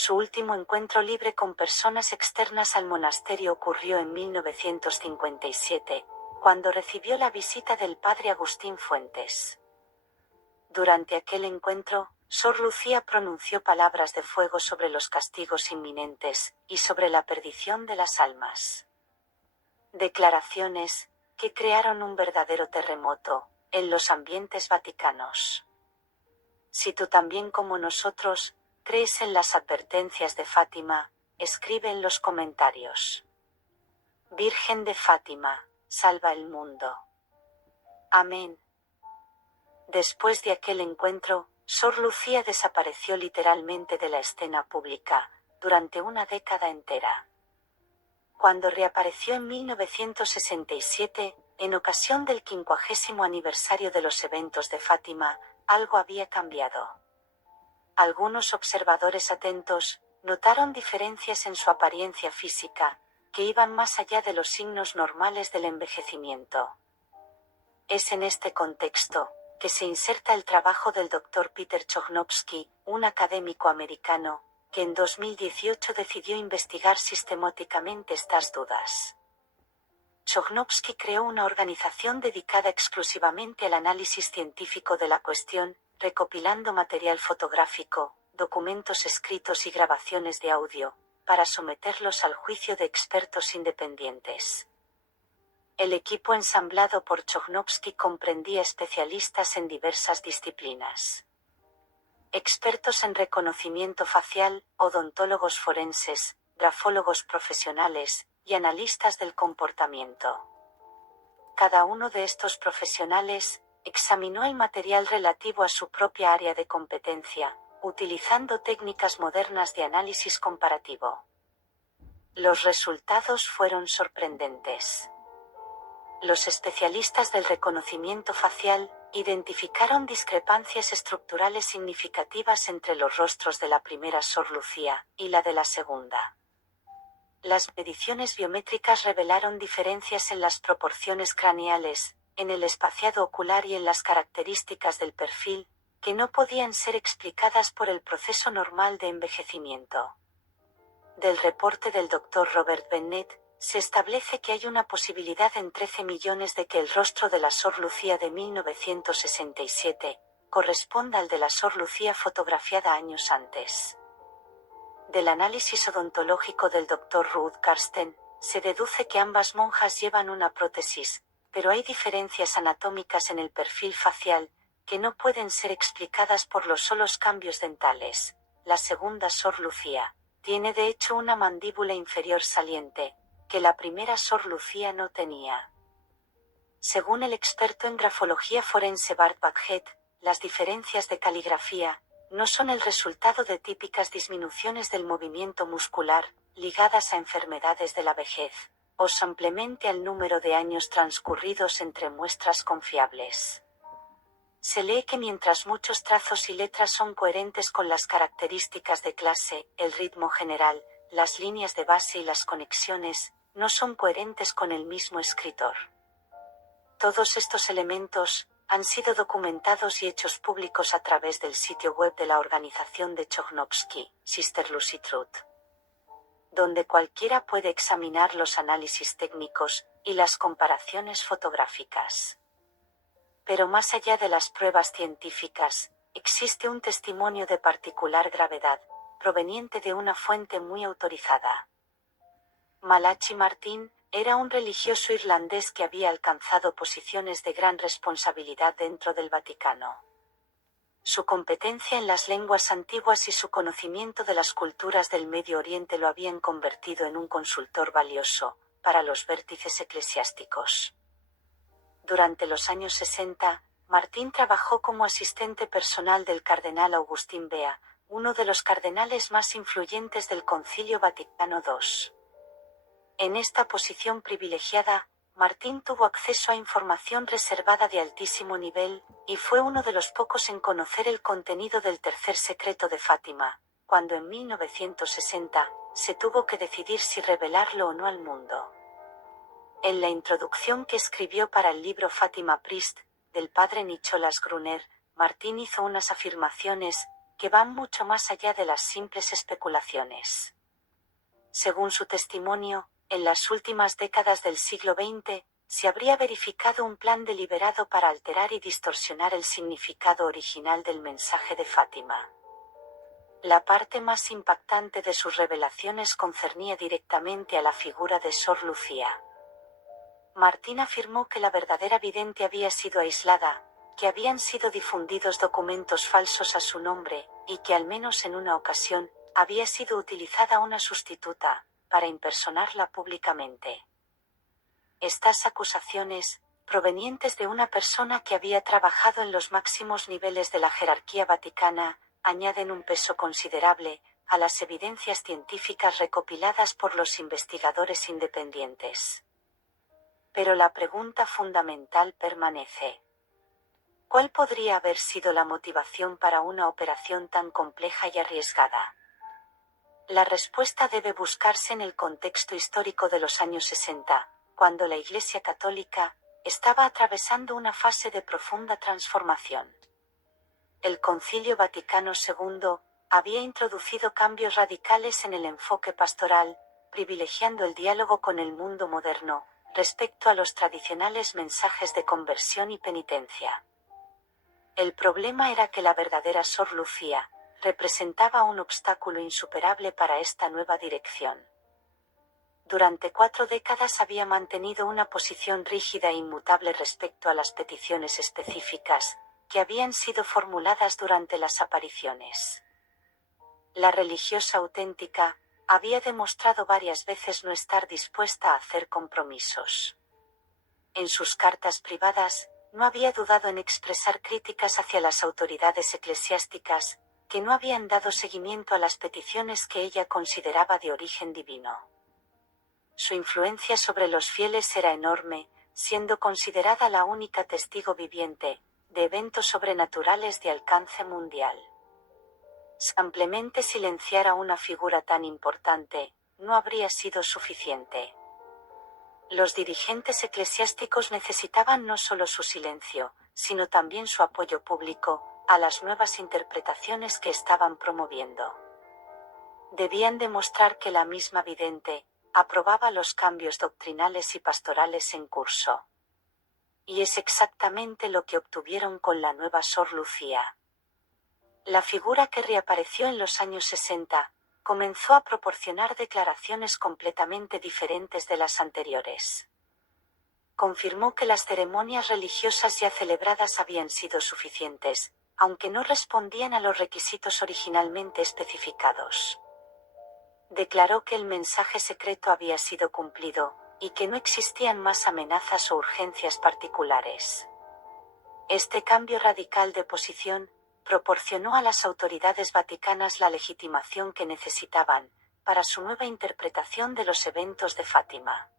Su último encuentro libre con personas externas al monasterio ocurrió en 1957, cuando recibió la visita del padre Agustín Fuentes. Durante aquel encuentro, Sor Lucía pronunció palabras de fuego sobre los castigos inminentes, y sobre la perdición de las almas. Declaraciones, que crearon un verdadero terremoto, en los ambientes vaticanos. Si tú también como nosotros, crees en las advertencias de Fátima, escribe en los comentarios. Virgen de Fátima, salva el mundo. Amén. Después de aquel encuentro, Sor Lucía desapareció literalmente de la escena pública, durante una década entera. Cuando reapareció en 1967, en ocasión del 50º aniversario de los eventos de Fátima, algo había cambiado. Algunos observadores atentos notaron diferencias en su apariencia física, que iban más allá de los signos normales del envejecimiento. Es en este contexto que se inserta el trabajo del Dr. Peter Chojnowski, un académico americano, que en 2018 decidió investigar sistemáticamente estas dudas. Chojnowski creó una organización dedicada exclusivamente al análisis científico de la cuestión, recopilando material fotográfico, documentos escritos y grabaciones de audio, para someterlos al juicio de expertos independientes. El equipo ensamblado por Chojnowski comprendía especialistas en diversas disciplinas. Expertos en reconocimiento facial, odontólogos forenses, grafólogos profesionales, y analistas del comportamiento. Cada uno de estos profesionales examinó el material relativo a su propia área de competencia, utilizando técnicas modernas de análisis comparativo. Los resultados fueron sorprendentes. Los especialistas del reconocimiento facial identificaron discrepancias estructurales significativas entre los rostros de la primera Sor Lucía y la de la segunda. Las mediciones biométricas revelaron diferencias en las proporciones craneales, en el espaciado ocular y en las características del perfil, que no podían ser explicadas por el proceso normal de envejecimiento. Del reporte del Dr. Robert Bennett, se establece que hay una posibilidad en 13 millones de que el rostro de la Sor Lucía de 1967 corresponda al de la Sor Lucía fotografiada años antes. Del análisis odontológico del Dr. Ruud Karsten, se deduce que ambas monjas llevan una prótesis, pero hay diferencias anatómicas en el perfil facial, que no pueden ser explicadas por los solos cambios dentales. La segunda Sor Lucía tiene de hecho una mandíbula inferior saliente, que la primera Sor Lucía no tenía. Según el experto en grafología forense Bart Buckhead, las diferencias de caligrafía no son el resultado de típicas disminuciones del movimiento muscular, ligadas a enfermedades de la vejez, o simplemente al número de años transcurridos entre muestras confiables. Se lee que mientras muchos trazos y letras son coherentes con las características de clase, el ritmo general, las líneas de base y las conexiones, no son coherentes con el mismo escritor. Todos estos elementos han sido documentados y hechos públicos a través del sitio web de la organización de Chojnowski, Sister Lucy Truth, donde cualquiera puede examinar los análisis técnicos y las comparaciones fotográficas. Pero más allá de las pruebas científicas, existe un testimonio de particular gravedad, proveniente de una fuente muy autorizada. Malachi Martin era un religioso irlandés que había alcanzado posiciones de gran responsabilidad dentro del Vaticano. Su competencia en las lenguas antiguas y su conocimiento de las culturas del Medio Oriente lo habían convertido en un consultor valioso para los vértices eclesiásticos. Durante los años 60, Martín trabajó como asistente personal del cardenal Agustín Bea, uno de los cardenales más influyentes del Concilio Vaticano II. En esta posición privilegiada, Martín tuvo acceso a información reservada de altísimo nivel, y fue uno de los pocos en conocer el contenido del tercer secreto de Fátima, cuando en 1960, se tuvo que decidir si revelarlo o no al mundo. En la introducción que escribió para el libro Fátima Priest, del padre Nicholas Gruner, Martín hizo unas afirmaciones que van mucho más allá de las simples especulaciones. Según su testimonio, en las últimas décadas del siglo XX, se habría verificado un plan deliberado para alterar y distorsionar el significado original del mensaje de Fátima. La parte más impactante de sus revelaciones concernía directamente a la figura de Sor Lucía. Martín afirmó que la verdadera vidente había sido aislada, que habían sido difundidos documentos falsos a su nombre, y que al menos en una ocasión, había sido utilizada una sustituta, para impersonarla públicamente. Estas acusaciones, provenientes de una persona que había trabajado en los máximos niveles de la jerarquía vaticana, añaden un peso considerable a las evidencias científicas recopiladas por los investigadores independientes. Pero la pregunta fundamental permanece. ¿Cuál podría haber sido la motivación para una operación tan compleja y arriesgada? La respuesta debe buscarse en el contexto histórico de los años 60, cuando la Iglesia Católica estaba atravesando una fase de profunda transformación. El Concilio Vaticano II había introducido cambios radicales en el enfoque pastoral, privilegiando el diálogo con el mundo moderno, respecto a los tradicionales mensajes de conversión y penitencia. El problema era que la verdadera Sor Lucía representaba un obstáculo insuperable para esta nueva dirección. Durante 4 décadas había mantenido una posición rígida e inmutable respecto a las peticiones específicas que habían sido formuladas durante las apariciones. La religiosa auténtica había demostrado varias veces no estar dispuesta a hacer compromisos. En sus cartas privadas, no había dudado en expresar críticas hacia las autoridades eclesiásticas, que no habían dado seguimiento a las peticiones que ella consideraba de origen divino. Su influencia sobre los fieles era enorme, siendo considerada la única testigo viviente de eventos sobrenaturales de alcance mundial. Simplemente silenciar a una figura tan importante no habría sido suficiente. Los dirigentes eclesiásticos necesitaban no solo su silencio, sino también su apoyo público a las nuevas interpretaciones que estaban promoviendo. Debían demostrar que la misma vidente aprobaba los cambios doctrinales y pastorales en curso. Y es exactamente lo que obtuvieron con la nueva Sor Lucía. La figura que reapareció en los años 60 comenzó a proporcionar declaraciones completamente diferentes de las anteriores. Confirmó que las ceremonias religiosas ya celebradas habían sido suficientes, aunque no respondían a los requisitos originalmente especificados. Declaró que el mensaje secreto había sido cumplido, y que no existían más amenazas o urgencias particulares. Este cambio radical de posición proporcionó a las autoridades vaticanas la legitimación que necesitaban para su nueva interpretación de los eventos de Fátima.